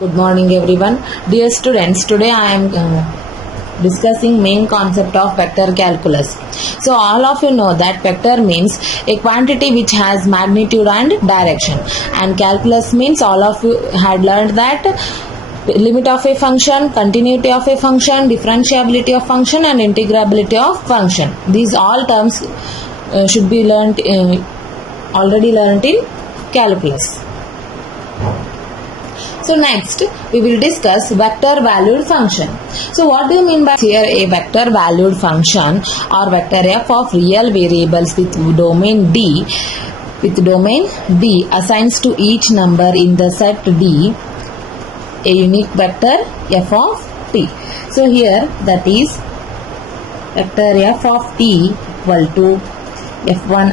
Good morning everyone. Dear students, today I am discussing main concept of vector calculus. So all of you know that vector means a quantity which has magnitude and direction, and calculus means all of you had learned that limit of a function, continuity of a function, differentiability of function and integrability of function. These all terms should be learned already learned in calculus. So next we will discuss vector valued function. So what do you mean by here? A vector valued function or vector f of real variables with domain D assigns to each number in the set D a unique vector f of t. So here that is vector f of t equal to f1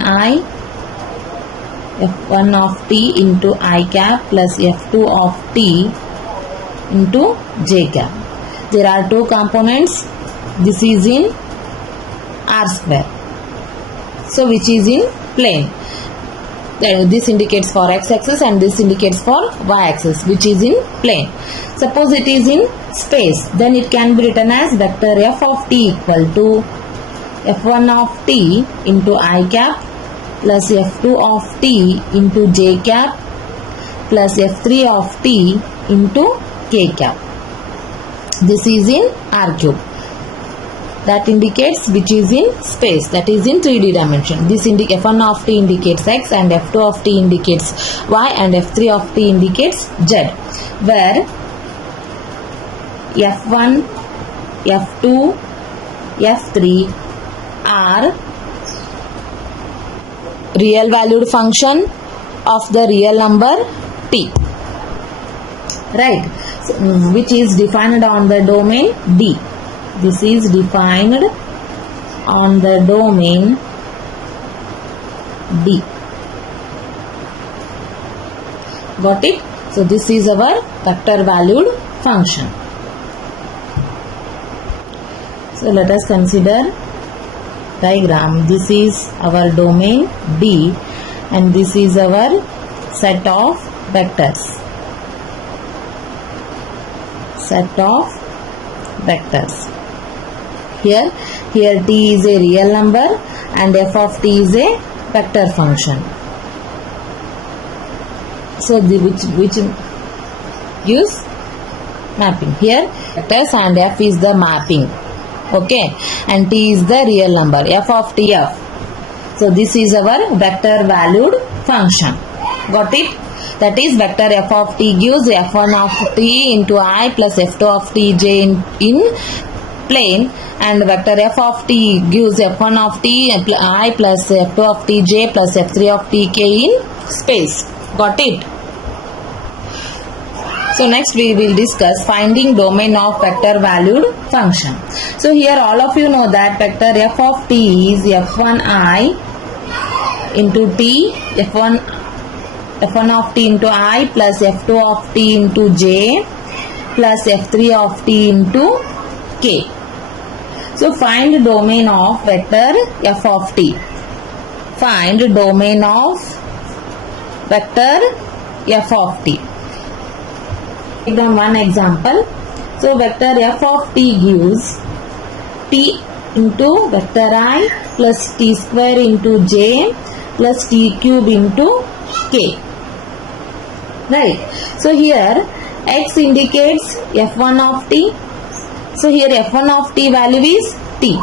of t into I cap plus f2 of t into j cap. There are two components. This is in r square, so which is in plane. This indicates for x-axis and this indicates for y-axis, which is in plane. Suppose it is in space, then it can be written as vector f of t equal to f1 of t into I cap plus f2 of t into j cap plus f3 of t into k cap. This is in r cube. That indicates which is in space, that is in 3D dimension. This f1 of t indicates x and f2 of t indicates y and f3 of t indicates z, where f1, f2, f3 are real valued function of the real number t, right? So, which is defined on the domain D. This is defined on the domain D. Got it? So this is our vector valued function. So let us consider diagram. This is our domain D and this is our set of vectors. Here t is a real number and f of t is a vector function. So which gives mapping. Here vectors and f is the mapping. Okay, and t is the real number, f of t f. So this is our vector valued function. Got it? That is vector f of t gives f1 of t into I plus f2 of t j in plane, and vector f of t gives f1 of t I plus f2 of t j plus f3 of t k in space. Got it? So next we will discuss finding domain of vector valued function. So here all of you know that vector f of t is f1i into t, f1 of t into I plus f2 of t into j plus f3 of t into k. So find domain of vector f of t. Find domain of vector f of t. Take down one example. So vector f of t gives t into vector I plus t square into j plus t cube into k. Right. So here x indicates f1 of t. So here f1 of t value is t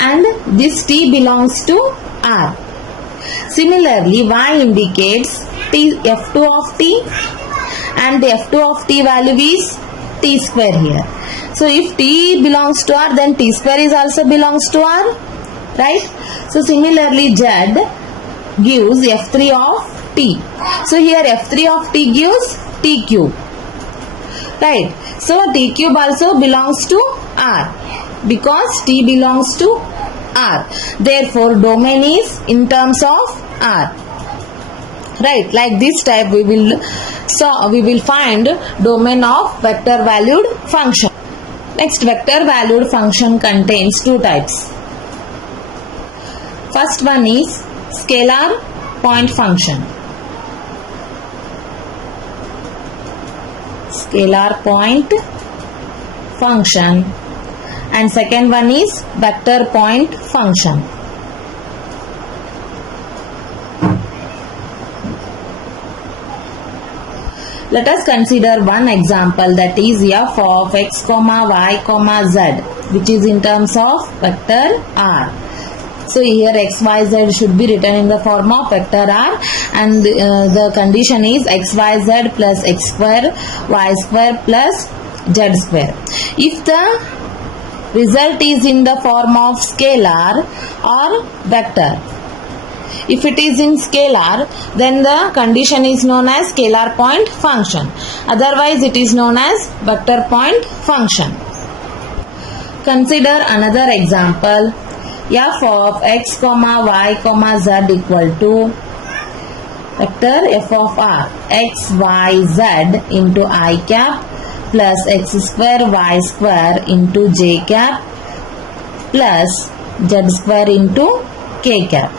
and this t belongs to r. Similarly y indicates t f2 of t and the f2 of t value is t square here. So if t belongs to r, then t square is also belongs to r, right? So similarly z gives f3 of t. So here f3 of t gives t cube, right? So t cube also belongs to r because t belongs to r. Therefore domain is in terms of r. Right, like this type we will find domain of vector valued function. Next, vector valued function contains two types. First one is scalar point function. scalar point function, and second one is vector point function. Let us consider one example, that is f of x comma y comma z, which is in terms of vector r. So here x, y, z should be written in the form of vector r, and the condition is x, y, z plus x square, y square plus z square. If the result is in the form of scalar or vector, if it is in scalar, then the condition is known as scalar point function. Otherwise, it is known as vector point function. Consider another example. F of x comma y comma z equal to vector f of r x y z into I cap plus x square y square into j cap plus z square into k cap.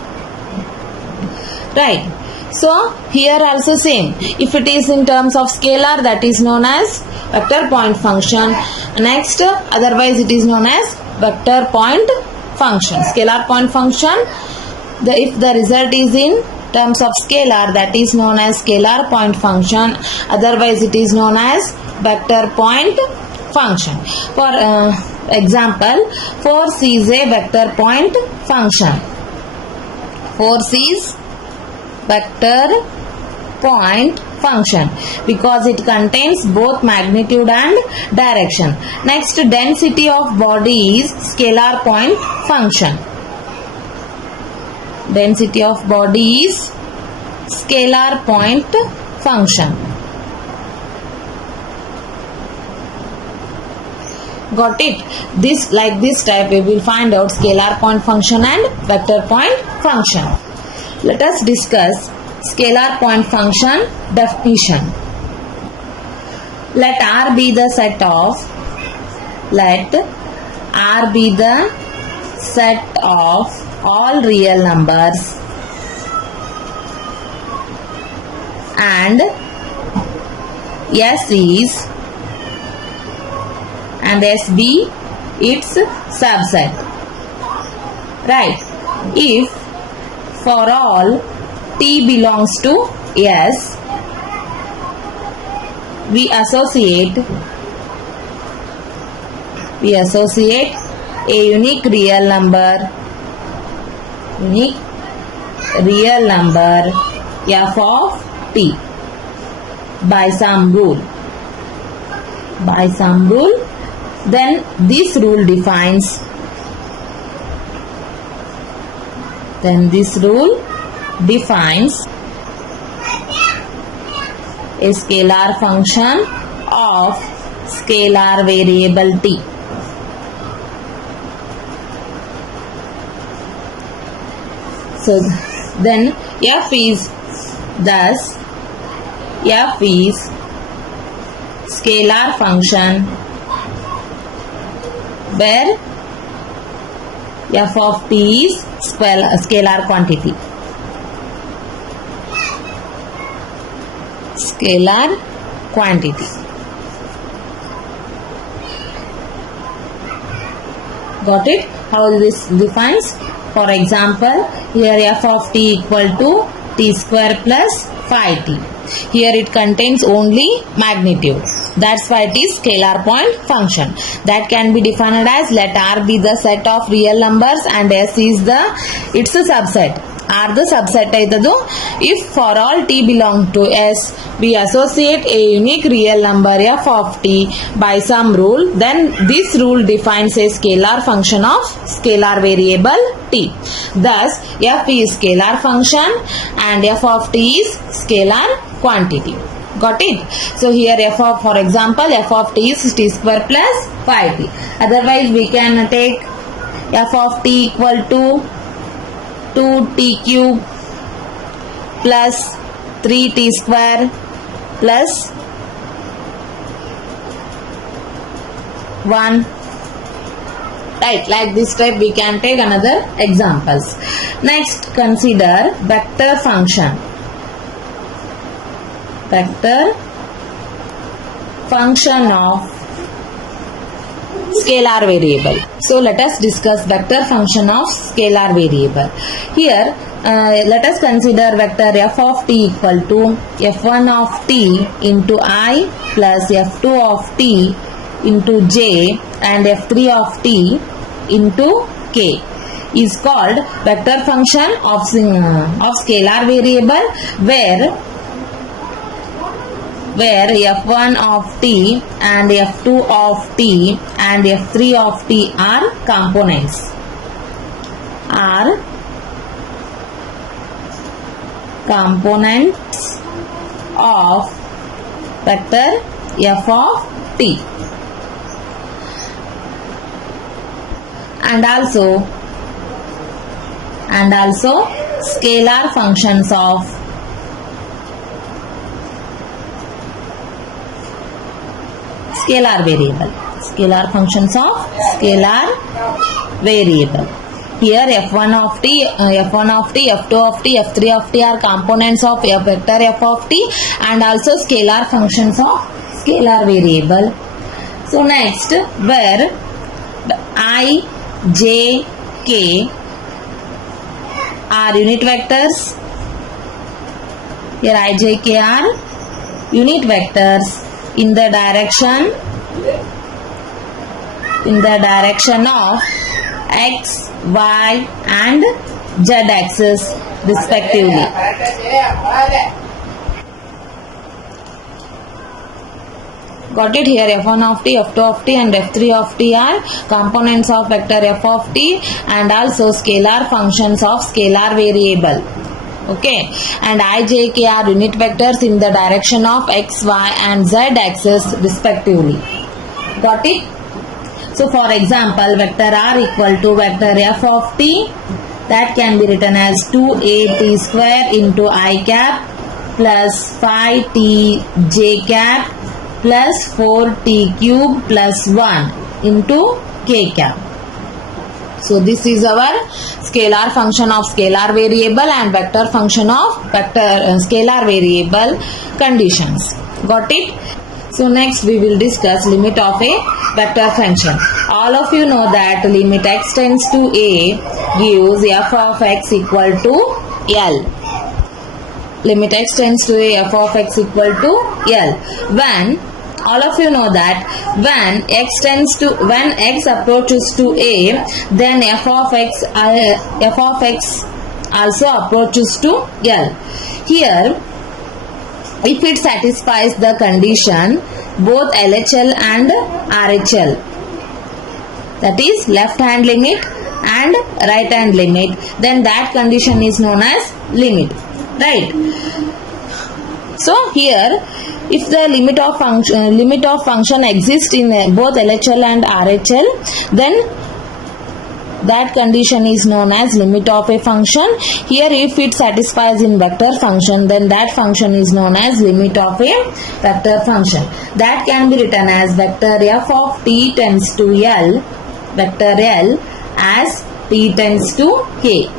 Right. So here also same. If it is in terms of scalar, that is known as vector point function. Next, otherwise it is known as vector point function. Scalar point function, if the result is in terms of scalar, that is known as scalar point function. Otherwise it is known as vector point function. For example, force is a vector point function. Force is vector point function because it contains both magnitude and direction. Next, density of body is scalar point function. Density of body is scalar point function. Got it? This, like this type, we will find out scalar point function and vector point function. Let us discuss scalar point function definition. Let R be the set of all real numbers and S is and S be its subset. Right. If for all t belongs to S, we associate a unique real number f of t by some rule. Then this rule defines a scalar function of scalar variable t. So then f is scalar function where f of t is scalar quantity. Scalar quantity. Got it? How this defines? For example, here f of t equal to t square plus 5t. Here it contains only magnitude. That's why it is scalar point function. That can be defined as let R be the set of real numbers and S is its a subset. R the subset aitadu. If for all t belong to S, we associate a unique real number f of t by some rule. Then this rule defines a scalar function of scalar variable t. Thus, f is scalar function and f of t is scalar quantity. Got it? So here for example, f of t is t square plus 5t. Otherwise, we can take f of t equal to 2t cube plus 3t square plus 1. Right, like this type we can take another examples. Next, consider vector function. Vector function of scalar variable. So let us discuss vector function of scalar variable. Here let us consider vector f of t equal to f1 of t into I plus f2 of t into j and f3 of t into k is called vector function of scalar variable where f1 of t and f2 of t and f3 of t are components of vector f of t, and also scalar functions of scalar variable. Scalar functions of scalar variable. Here f1 of t, f2 of t, f3 of t are components of vector f of t and also scalar functions of scalar variable. So next, where I, j, k are unit vectors. Here I, j, k are unit vectors in the direction of x, y and z axis respectively. Got it? Here f1 of t, f2 of t and f3 of t are components of vector f of t and also scalar functions of scalar variable. Okay, and I, j, k are unit vectors in the direction of x, y and z axis respectively. Got it? So for example, vector r equal to vector f of t, that can be written as 2at square into I cap plus 5t j cap plus 4t cube plus 1 into k cap. So this is our scalar function of scalar variable and vector function of scalar variable conditions. Got it? So next we will discuss limit of a vector function. All of you know that limit x tends to a gives f of x equal to L. Limit x tends to a, f of x equal to L. When all of you know that when x approaches to a, then f of x also approaches to L. Here, if it satisfies the condition both LHL and RHL, that is left hand limit and right hand limit, then that condition is known as limit, right? So here, if the limit of function exists in both LHL and RHL, then that condition is known as limit of a function. Here, if it satisfies in vector function, then that function is known as limit of a vector function. That can be written as vector f of t tends to L, vector L as t tends to k.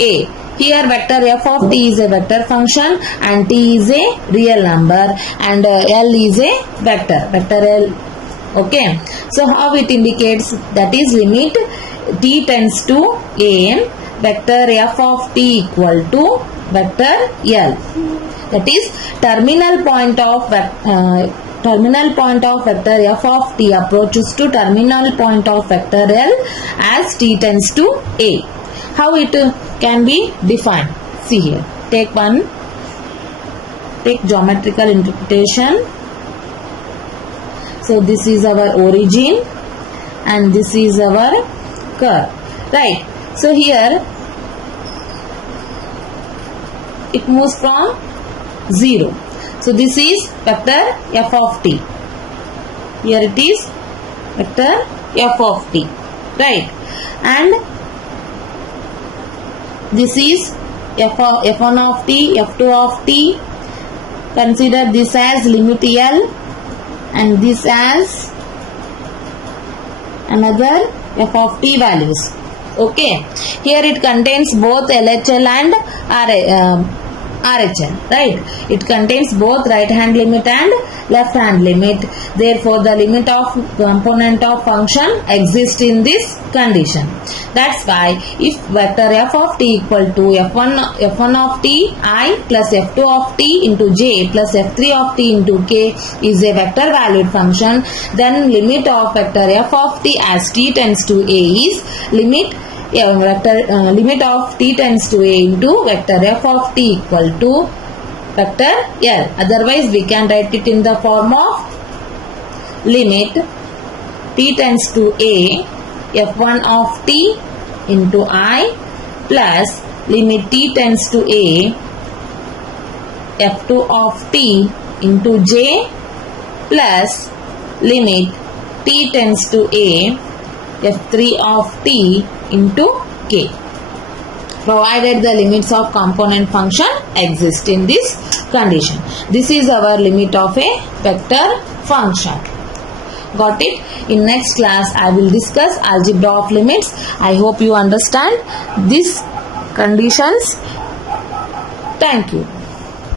A. Here vector f of t is a vector function and t is a real number and L is a vector L. Okay. So how it indicates? That is limit t tends to a, vector f of t equal to vector L. That is terminal point of vector f of t approaches to terminal point of vector L as t tends to a. How it can be defined? See here. Take geometrical interpretation. So this is our origin and this is our curve, right? So here it moves from 0. So this is vector f of t. Here it is vector f of t, right? And this is f1 of t, f2 of t. Consider this as limit L and this as another f of t values. Okay. Here it contains both LHL and RHN, right? It contains both right hand limit and left hand limit. Therefore, the limit of component of function exists in this condition. That's why if vector f of t equal to f1 of t I plus f2 of t into j plus f3 of t into k is a vector valued function, then limit of vector f of t as t tends to a is limit of t tends to a into vector f of t equal to vector L. Otherwise, we can write it in the form of limit t tends to a f1 of t into I plus limit t tends to a f2 of t into j plus limit t tends to a f3 of t into k, provided the limits of component function exist in this condition. This is our limit of a vector function. Got it? In next class I will discuss algebra of limits. I hope you understand these conditions. Thank you.